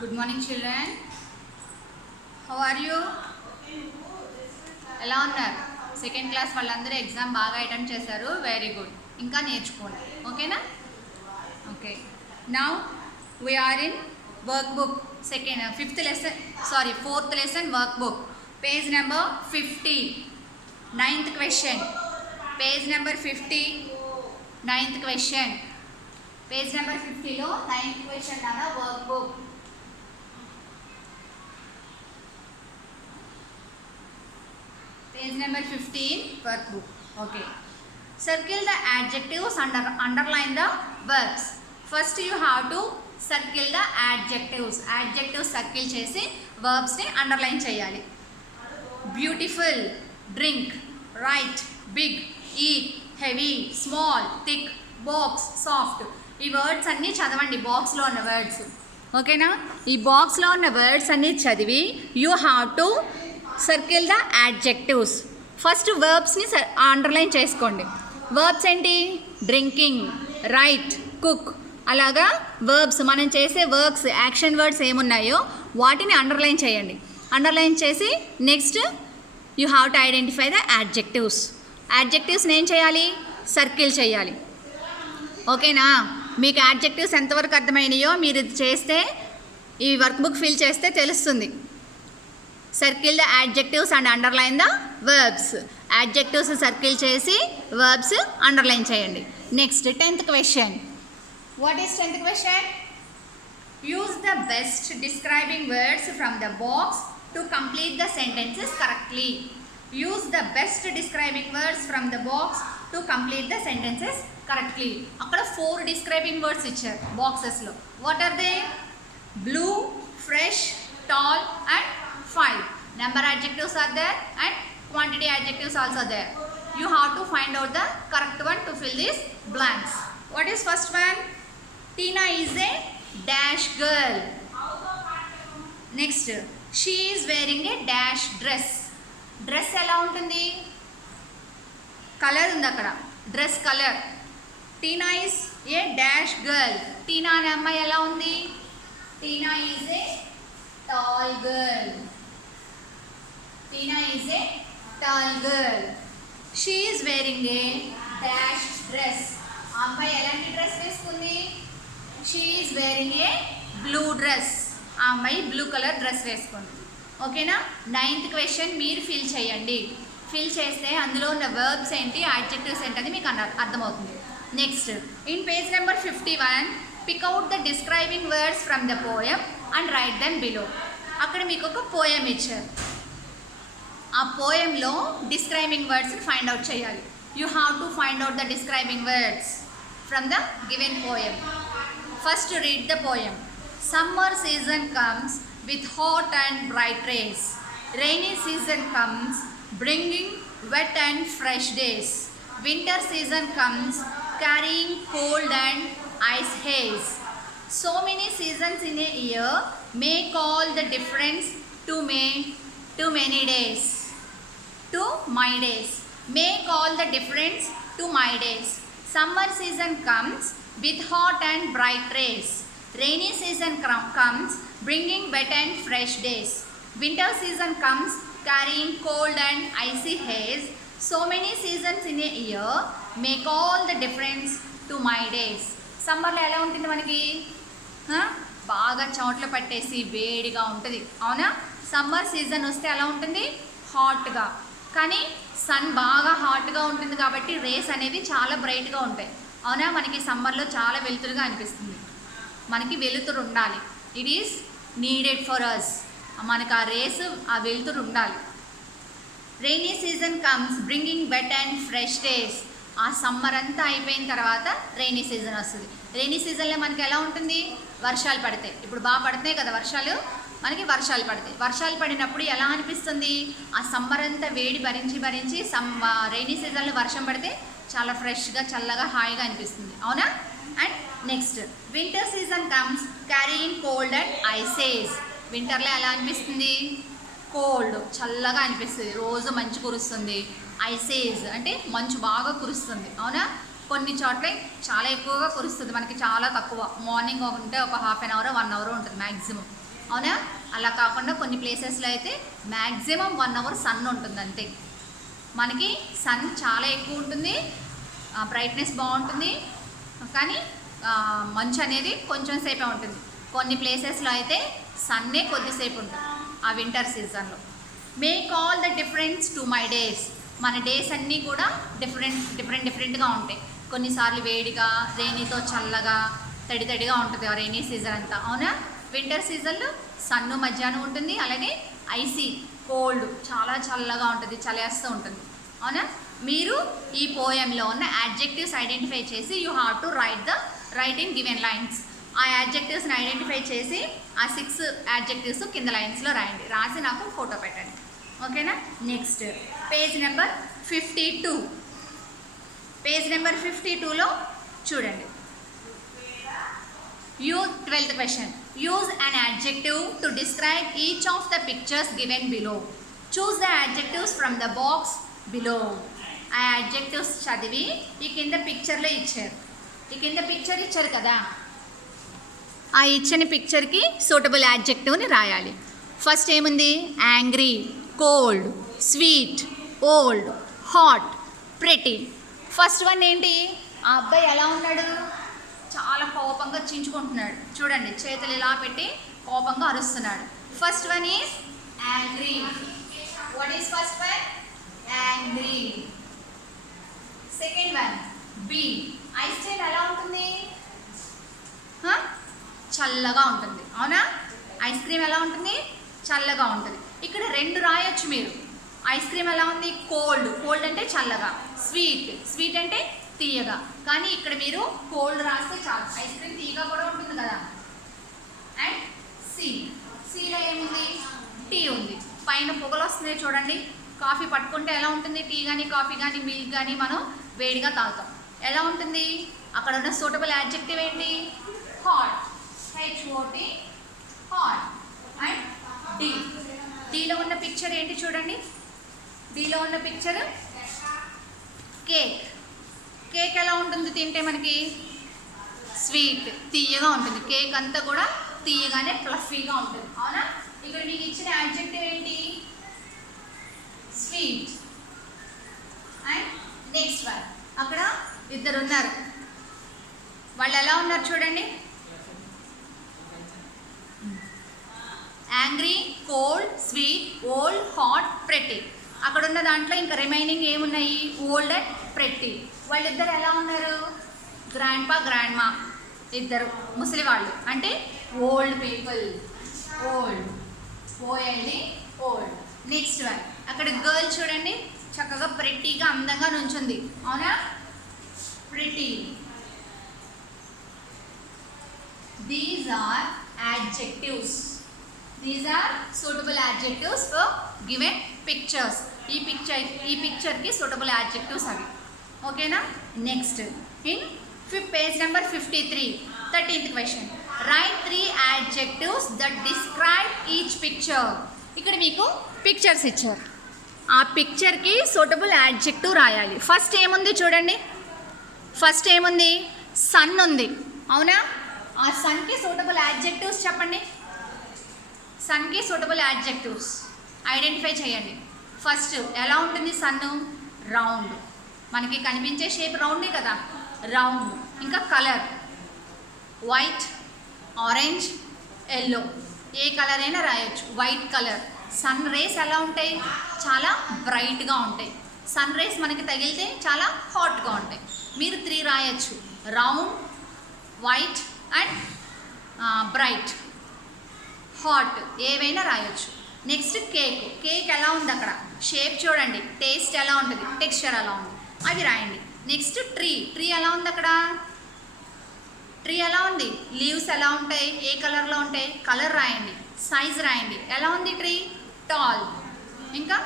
Good morning, children. How are you? ఎలా ఉన్నారు? Second class వాళ్ళందరూ ఎగ్జామ్ బాగా అటెంప్ట్ చేశారు. Very good. ఇంకా నేర్చుకోండి. ఓకేనా? Okay. Now we're in work book fourth lesson work book. Page number 50. 9th question. Page number 50. 9th question. Page number 50లో 9th question అన్న work book. Page number 15 workbook. Okay. Circle the adjectives and underline the verbs. First you have to circle the adjectives. Adjectives circle chesi verbs ni underline cheyali. Beautiful, drink, right, big, eat, heavy, small, thick, box, soft. ఈ words అన్నీ చదవండి బాక్స్లో ఉన్న words. ఓకేనా? ఈ బాక్స్లో ఉన్న words అన్నీ చదివి you have to circle the adjectives. First వర్బ్స్ని అండర్లైన్ చేసుకోండి. వర్బ్స్ ఏంటి? Drinking, write, cook. అలాగా వర్బ్స్ మనం చేసే వర్క్స్ యాక్షన్ వర్డ్స్ ఏమున్నాయో వాటిని అండర్లైన్ చేయండి. అండర్లైన్ చేసి next you have to identify the adjectives. యాడ్జెక్టివ్స్ని ఏం చేయాలి? సర్కిల్ చేయాలి. ఓకేనా? మీకు యాడ్జెక్టివ్స్ ఎంతవరకు అర్థమైనాయో మీరు చేస్తే ఈ వర్క్ బుక్ ఫిల్ చేస్తే తెలుస్తుంది. Circle the adjectives and underline the verbs. Adjectives circle చేసి వర్బ్స్ అండర్లైన్ చేయండి. Next 10th question. What is 10th question? Use the best describing words from the box to complete the sentences correctly. Use the best describing words from the box to complete the sentences correctly. అక్కడ 4 describing words ఇచ్చారు బాక్సెస్లో. What are they? Blue, fresh, tall and 5. Number adjectives are there and quantity adjectives also there. You have to find out the correct one to fill these blanks. What is first one? Tina is a dash girl. Next, she is wearing a dash dress. Dress ఎలా ఉంటుంది? Colour ఉంది అక్కడ. Dress colour. Tina is a dash girl. Tina అనే అమ్మాయి ఎలా ఉంది? Tina is a tall girl. Tina is a tall girl. She is wearing a dash dress. అమ్మాయి ఎలాంటి డ్రెస్ వేసుకుంది? She is wearing a blue dress. ఆ అమ్మాయి blue colour dress వేసుకుంది. ఓకేనా? 9th క్వశ్చన్ మీరు ఫిల్ చేయండి. ఫిల్ చేస్తే అందులో ఉన్న వర్బ్స్ ఏంటి, యాడ్జెక్టివ్స్ ఏంటని మీకు అర్థమవుతుంది. Next in page number 51 pick out the describing words from the poem and write them below. అక్కడ మీకు ఒక పోయం ఇచ్చారు. ఆ పోయంలో డిస్క్రైబింగ్ వర్డ్స్ని ఫైండ్ అవుట్ చేయాలి. You have to find out the describing words from the given poem. First read the poem. Summer season comes with hot and bright rays. Rainy season comes bringing wet and fresh days. Winter season comes carrying cold and ice haze. So many seasons in a year make all the difference to many days. To my days. Make all the difference to my days. Summer season comes with hot and bright rays. Rainy season comes bringing wet and fresh days. Winter season comes carrying cold and icy haze. So many seasons in a year make all the difference to my days. సమ్మర్లో ఎలా ఉంటుంది మనకి? బాగా చెమటలు పట్టేసి వేడిగా ఉంటుంది. అవునా? సమ్మర్ సీజన్ వస్తే ఎలా ఉంటుంది? హాట్గా. కానీ సన్ బాగా హాట్గా ఉంటుంది కాబట్టి రేస్ అనేవి చాలా బ్రైట్గా ఉంటాయి. అవునా? మనకి సమ్మర్లో చాలా వెలుతురుగా అనిపిస్తుంది. మనకి వెలుతురు ఉండాలి. It is needed for us. మనకు ఆ రేసు ఆ వెలుతురు ఉండాలి. Rainy season comes bringing wet and fresh days. ఆ సమ్మర్ అంతా అయిపోయిన తర్వాత రైనీ సీజన్ వస్తుంది. రైనీ సీజన్లో మనకి ఎలా ఉంటుంది? వర్షాలు పడతాయి. ఇప్పుడు బాగా పడుతున్నాయి కదా వర్షాలు. మనకి వర్షాలు పడతాయి. వర్షాలు పడినప్పుడు ఎలా అనిపిస్తుంది? ఆ సమ్మర్ అంతా వేడి భరించి రైనీ సీజన్లో వర్షం పడితే చాలా ఫ్రెష్గా చల్లగా హాయిగా అనిపిస్తుంది. అవునా? And next winter season comes carrying cold and ices. వింటర్లో ఎలా అనిపిస్తుంది? కోల్డ్, చల్లగా అనిపిస్తుంది. రోజు మంచు కురుస్తుంది. ఐసేజ్ అంటే మంచు బాగా కురుస్తుంది. అవునా? కొన్ని చోట్ల చాలా ఎక్కువగా కురుస్తుంది, మనకి చాలా తక్కువ. మార్నింగ్ ఉంటే ఒక హాఫ్ అన్ అవర్ 1 అవర్ ఉంటుంది మ్యాక్సిమం. అవునా? అలా కాకుండా కొన్ని ప్లేసెస్లో అయితే మ్యాక్సిమం 1 అవర్ సన్ ఉంటుంది అంతే. మనకి సన్ చాలా ఎక్కువ ఉంటుంది, బ్రైట్నెస్ బాగుంటుంది, కానీ మంచు అనేది కొంచెం సేపే ఉంటుంది. కొన్ని ప్లేసెస్లో అయితే సన్నే కొద్దిసేపు ఉంటుంది ఆ వింటర్ సీజన్లో. Make all the difference to my days. మన డేస్ అన్నీ కూడా డిఫరెంట్గా ఉంటాయి. కొన్నిసార్లు వేడిగా, రెయినీతో చల్లగా, తడిగా ఉంటుంది ఆ రెయినీ సీజన్ అంతా. అవునా? వింటర్ సీజన్లో సన్ను మధ్యాహ్నం ఉంటుంది, అలాగే ఐసీ కోల్డ్ చాలా చల్లగా ఉంటుంది, చలేస్తూ ఉంటుంది. అవునా? మీరు ఈ పోయంలో ఉన్న యాడ్జెక్టివ్స్ ఐడెంటిఫై చేసి you have to right in given lines. ఆ యాడ్జెక్టివ్స్ని ఐడెంటిఫై చేసి ఆ 6 యాడ్జెక్టివ్స్ కింద లైన్స్లో రాయండి. రాసి నాకు ఫోటో పెట్టండి. ఓకేనా? Next page number 52. Page number 52లో చూడండి. 12th question. Use an adjective to describe each of the pictures given below. Choose the adjectives from the box below. ఆ adjectives చదివి ఈ కింద పిక్చర్లో ఇచ్చారు. ఈ కింద పిక్చర్ ఇచ్చారు కదా, ఆ ఇచ్చిన పిక్చర్కి సూటబుల్ యాడ్జెక్టివ్ని రాయాలి. ఫస్ట్ ఏముంది? Angry, cold, sweet, old, hot, pretty. First one ఏంటి? ఆ అబ్బాయి ఎలా ఉన్నాడు? చాలా కోపంగా చించుకుంటున్నాడు. చూడండి, చేతులు ఇలా పెట్టి కోపంగా అరుస్తున్నాడు. First one is angry. What is first one? Angry. Second one B. Ice cream ఎలా ఉంటుంది? చల్లగా ఉంటుంది. అవునా? ఐస్ క్రీమ్ ఎలా ఉంటుంది? చల్లగా ఉంటుంది. ఇక్కడ 2 రాయొచ్చు మీరు. ఐస్ క్రీమ్ ఎలా ఉంది? కోల్డ్. కోల్డ్ అంటే చల్లగా. స్వీట్ అంటే తీయగా. కానీ ఇక్కడ మీరు కోల్డ్ రాస్తే చాలు. ఐస్ క్రీమ్ తీయగా కూడా ఉంటుంది కదా. అండ్ సీలో ఏముంది? టీ ఉంది. పైన పొగలు వస్తున్నాయి చూడండి. కాఫీ పట్టుకుంటే ఎలా ఉంటుంది? టీ కానీ, కాఫీ కానీ, మిల్క్ కానీ మనం వేడిగా తాగుతాం. ఎలా ఉంటుంది? అక్కడ ఉన్న సూటబుల్ యాడ్జెక్టివ్ ఏంటి? హాట్. HOT, hot. అండ్ డీలో ఉన్న పిక్చర్ ఏంటి చూడండి. డీలో ఉన్న పిక్చర్ కేక్. కేక్ ఎలా ఉంటుంది తింటే మనకి? స్వీట్, తీయగా ఉంటుంది. కేక్ అంతా కూడా తీయగానే ఫ్లఫీగా ఉంటుంది. అవునా? ఇక్కడ మీకు ఇచ్చిన యాడ్జెక్టివ్ ఏంటి? స్వీట్. అండ్ నెక్స్ట్ వన్, అక్కడ 2 ఉన్నారు. వాళ్ళు ఎలా ఉన్నారు చూడండి. Angry, cold, sweet, old, hot, pretty. అక్కడ ఉన్న దాంట్లో ఇంకా రిమైనింగ్ ఏమున్నాయి? Old and pretty. వాళ్ళిద్దరు ఎలా ఉన్నారు? Grandpa, grandma. 2 ముసలి వాళ్ళు, అంటే old people. Old, O L D, old. Next one, అక్కడ గర్ల్ చూడండి, చక్కగా ప్రెట్టీగా అందంగా నుంచుంది. అవునా? Pretty. These are adjectives. These are suitable adjectives for given pictures. ఈ పిక్చర్కి suitable adjectives అవి. ఓకేనా? Next in page number 53, 13th question. Write 3 adjectives that describe each picture. ఇక్కడ మీకు పిక్చర్స్ ఇచ్చారు. ఆ పిక్చర్కి సూటబుల్ యాడ్జెక్టివ్ రాయాలి. ఫస్ట్ ఏముంది చూడండి. ఫస్ట్ ఏముంది? సన్ ఉంది. అవునా? ఆ సన్కి సూటబుల్ యాడ్జెక్టివ్స్ చెప్పండి. సన్కి సూటబుల్ యాడ్జెక్టివ్స్ ఐడెంటిఫై చేయండి. ఫస్ట్ ఎలా ఉంటుంది సన్ను? రౌండ్. మనకి కనిపించే షేప్ రౌండే కదా, రౌండ్. ఇంకా కలర్ వైట్, ఆరెంజ్, ఎల్లో. ఏ కలర్ అయినా రాయొచ్చు. White colour. సన్ రేస్ ఎలా ఉంటాయి? చాలా బ్రైట్గా ఉంటాయి. సన్ రేస్ మనకి తగిలితే చాలా హాట్గా ఉంటాయి. మీరు 3 రాయొచ్చు. Round, white and bright, hot, ఏవైనా రాయొచ్చు. Next cake. కేక్ ఎలా ఉంది? అక్కడ షేప్ చూడండి, టేస్ట్ ఎలా ఉంటుంది, టెక్స్చర్ ఎలా ఉంది, అవి రాయండి. నెక్స్ట్ ట్రీ ఎలా ఉంది? అక్కడ ట్రీ ఎలా ఉంది? లీవ్స్ ఎలా ఉంటాయి? ఏ కలర్లో ఉంటాయి? కలర్ రాయండి. సైజ్ రాయండి. ఎలా ఉంది ట్రీ? టాల్. ఇంకా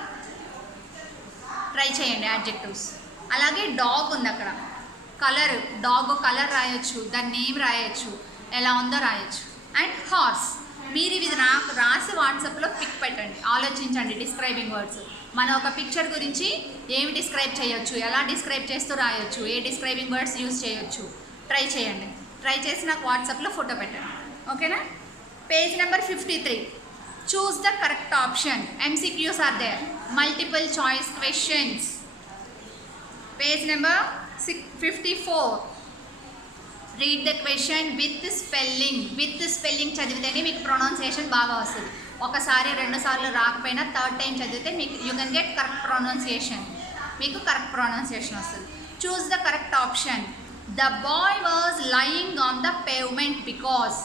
ట్రై చేయండి యాడ్జెక్టివ్స్. అలాగే డాగ్ ఉంది అక్కడ. కలర్, డాగ్ కలర్ రాయొచ్చు, దాని నేమ్ రాయొచ్చు, ఎలా ఉందో రాయొచ్చు. And horse. మీరు ఇది నాకు రాసి వాట్సాప్లో పిక్ పెట్టండి. ఆలోచించండి డిస్క్రైబింగ్ వర్డ్స్. మనం ఒక పిక్చర్ గురించి ఏమి డిస్క్రైబ్ చేయొచ్చు, ఎలా డిస్క్రైబ్ చేస్తూ రాయొచ్చు, ఏ డిస్క్రైబింగ్ వర్డ్స్ యూజ్ చేయొచ్చు, ట్రై చేయండి. ట్రై చేసి నాకు వాట్సాప్లో ఫోటో పెట్టండి. ఓకేనా? Page number 53. Choose the correct option. MCQs are there. Multiple choice questions. Page number 54. Read the question with spelling. With spelling చదివితేనే మీకు ప్రొనౌన్సియేషన్ బాగా వస్తుంది. ఒకసారి రెండు సార్లు రాకపోయినా థర్డ్ టైం చదివితే మీకు you can get correct pronunciation. మీకు కరెక్ట్ ప్రొనౌన్సియేషన్ వస్తుంది. Choose the correct option. The boy was lying on the pavement because.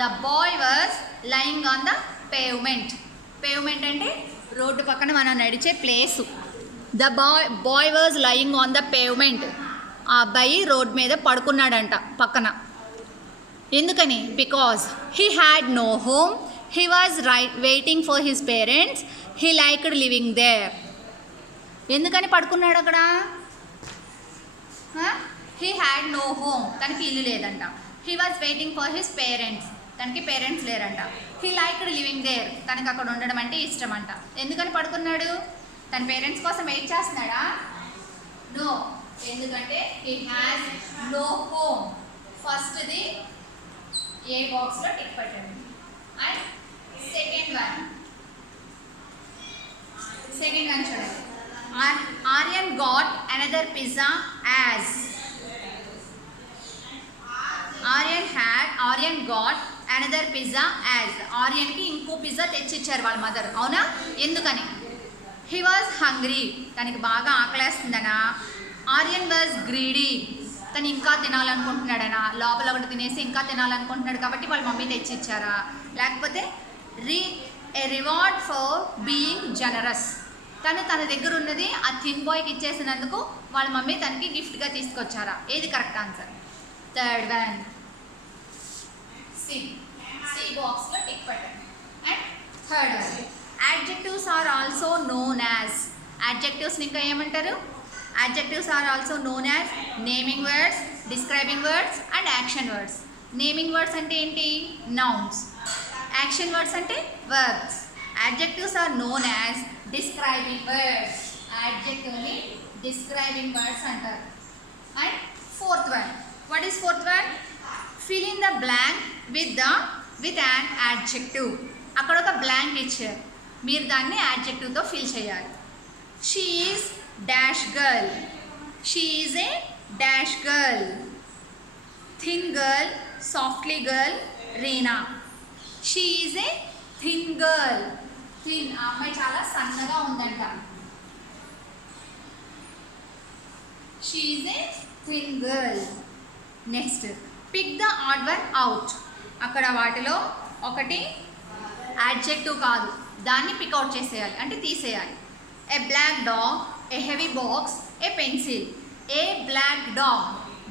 The boy was lying on the pavement. Pavement అంటే రోడ్డు పక్కన మనం నడిచే place. The boy was lying on the pavement. ఆ అబ్బాయి road మీద పడుకున్నాడంట పక్కన. ఎందుకని? Because he had no home, he was waiting for his parents, he liked living there. ఎందుకని పడుకున్నాడు అక్కడ? హీ హ్యాడ్ నో హోమ్, తనకి ఇల్లు లేదంట. He was waiting for his parents, తనకి పేరెంట్స్ లేరంట. హీ లైక్డ్ లివింగ్ దేర్, తనకి అక్కడ ఉండడం అంటే ఇష్టం అంట. ఎందుకని పడుకున్నాడు? తన పేరెంట్స్ కోసం వెయిట్ చేస్తున్నాడా? నో, ఎందుకంటే హీ హ్యాస్ నో హోమ్. ఫస్ట్ది ఏ బాక్స్లో టిక్ పెట్టండి. అండ్ సెకండ్ వన్ చూడండి. Aryan got another pizza as. Aryan got another pizza as. ఆర్యన్కి ఇంకో పిజ్జా తెచ్చిచ్చారు వాళ్ళ మదర్. అవునా? ఎందుకని? హీ వాజ్ హంగ్రీ, తనకి బాగా ఆకలేస్తుందనా. ఆర్యన్ వాజ్ గ్రీడీ, తను ఇంకా తినాలనుకుంటున్నాడనా. లోపల ఒకటి తినేసి ఇంకా తినాలనుకుంటున్నాడు కాబట్టి వాళ్ళ మమ్మీ తెచ్చిచ్చారా? లేకపోతే రివార్డ్ ఫర్ బీయింగ్ జనరస్, తన దగ్గర ఉన్నది ఆ థిన్ బాయ్కి ఇచ్చేసినందుకు వాళ్ళ మమ్మీ తనకి గిఫ్ట్గా తీసుకొచ్చారా? ఏది correct answer? Third one C బాక్స్లో టిక్ పెట్టండి. And third one adjectives are also known as. యాడ్జెక్టివ్స్ని ఇంకా ఏమంటారు? Adjectives are also known as naming words, describing words and action words. Naming words అంటే ఏంటి? నౌన్స్. యాక్షన్ వర్డ్స్ అంటే verbs. Adjectives are known as describing words. యాడ్జెక్టివ్ని describing words అంటారు. And fourth one, what is fourth one? Fill in the blank with an adjective. అక్కడ ఒక blank ఇచ్చారు, మీరు దాన్ని యాడ్జెక్టివ్తో ఫిల్ చేయాలి. She is dash girl. She is a dash girl. Thin girl, softly girl, Reena. She is a thin girl. Thin, ఆ అమ్మాయి చాలా సన్నగా ఉందంట. She is a thin girl. Next pick the odd one out. అక్కడ వాటిలో ఒకటి adjective కాదు, దాన్ని పిక్అవుట్ చేసేయాలి, అంటే తీసేయాలి. A black dog, a heavy box, a pencil. A black dog.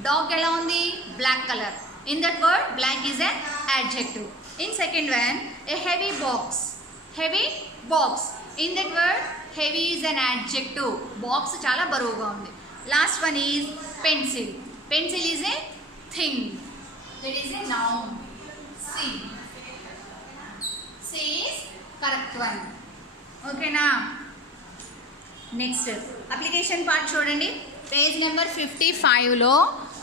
Dog ఎలా ఉంది? Black colour. In that word black is a adjective. In second one a heavy box. Heavy box. In that word heavy is an adjective. Box చాలా బరువుగా ఉంది. Last one is pencil. Pencil is a thing. That is a noun. C is correct one. ఓకేనా? Next application part చూడండి. Page number 55లో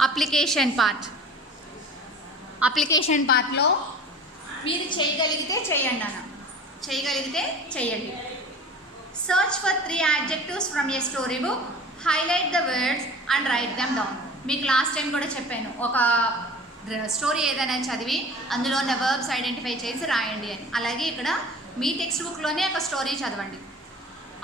application part. Application పార్ట్లో మీరు చేయగలిగితే చేయండి అన్న, చేయగలిగితే చేయండి. Search for 3 adjectives from A story book. Highlight the words and write them down. మీకు లాస్ట్ టైం కూడా చెప్పాను, ఒక స్టోరీ ఏదైనా చదివి అందులో ఉన్న వర్బ్స్ ఐడెంటిఫై చేసి రాయండి అని. అలాగే ఇక్కడ మీ టెక్స్ట్ బుక్లోనే ఒక స్టోరీ చదవండి.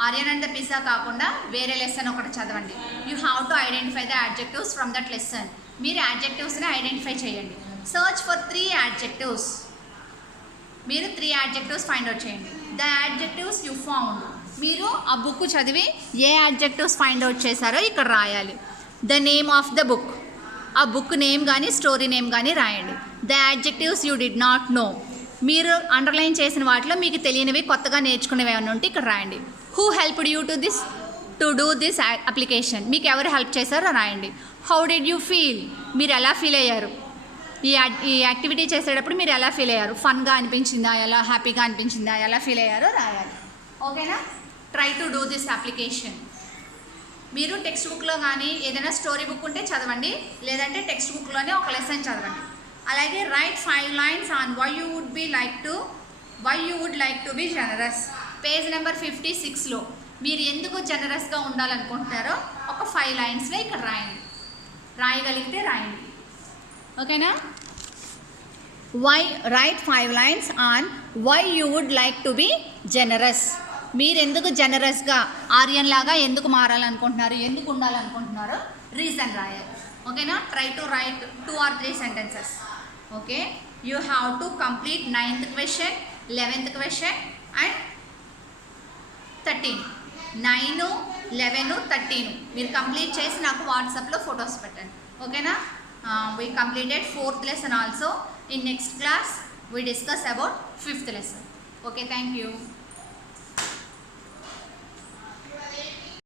ఆర్యన్ అండ్ ద పిజ్జా కాకుండా వేరే లెసన్ ఒకటి చదవండి. You have to identify the adjectives from that lesson. మీరు యాడ్జెక్టివ్స్ని ఐడెంటిఫై చేయండి. Search for 3 adjectives. మీరు 3 adjectives ఫైండ్ అవుట్ చేయండి. The adjectives you found. మీరు ఆ బుక్ చదివి ఏ యాడ్జెక్టివ్స్ ఫైండ్ అవుట్ చేశారో ఇక్కడ రాయాలి. The name of the book. ఆ బుక్ నేమ్ కానీ స్టోరీ నేమ్ కానీ రాయండి. The adjectives you did not know. మీరు అండర్లైన్ చేసిన వాటిలో మీకు తెలియనివి, కొత్తగా నేర్చుకునేవి ఏమైనా ఉంటే ఇక్కడ రాయండి. Who helped you to do this application. మీకు ఎవరు హెల్ప్ చేశారో రాయండి. How did you feel. మీరు ఎలా ఫీల్ అయ్యారు? ఈ యాక్టివిటీ చేసేటప్పుడు మీరు ఎలా ఫీల్ అయ్యారు? ఫన్గా అనిపించిందా, ఎలా హ్యాపీగా అనిపించిందా, ఎలా ఫీల్ అయ్యారో రాయాలి. ఓకేనా? Try to do this application. మీరు టెక్స్ట్ బుక్లో కానీ ఏదైనా స్టోరీ బుక్ ఉంటే చదవండి, లేదంటే టెక్స్ట్ బుక్లోనే ఒక లెసన్ చదవండి. అలాగే write 5 lines on why you would like to be generous. Page number 56లో మీరు ఎందుకు జనరస్గా ఉండాలనుకుంటున్నారో ఒక 5 linesలో ఇక్కడ రాయండి. రాయగలిగితే రాయండి. ఓకేనా? Write 5 lines on why you would like to be generous. మీరు ఎందుకు జనరస్గా ఆర్యన్ లాగా ఎందుకు మారాలనుకుంటున్నారు, ఎందుకు ఉండాలనుకుంటున్నారో రీజన్ రాయాలి. ఓకేనా? Try to right 2 or 3 sentences. Okay, you have to complete 9th question, 11th question and 13. 9, 11, 13 మీరు కంప్లీట్ చేసి నాకు వాట్సాప్లో ఫొటోస్ పెట్టండి. ఓకేనా? we completed 4th lesson also. In next class we discuss about 5th lesson. Okay, thank you.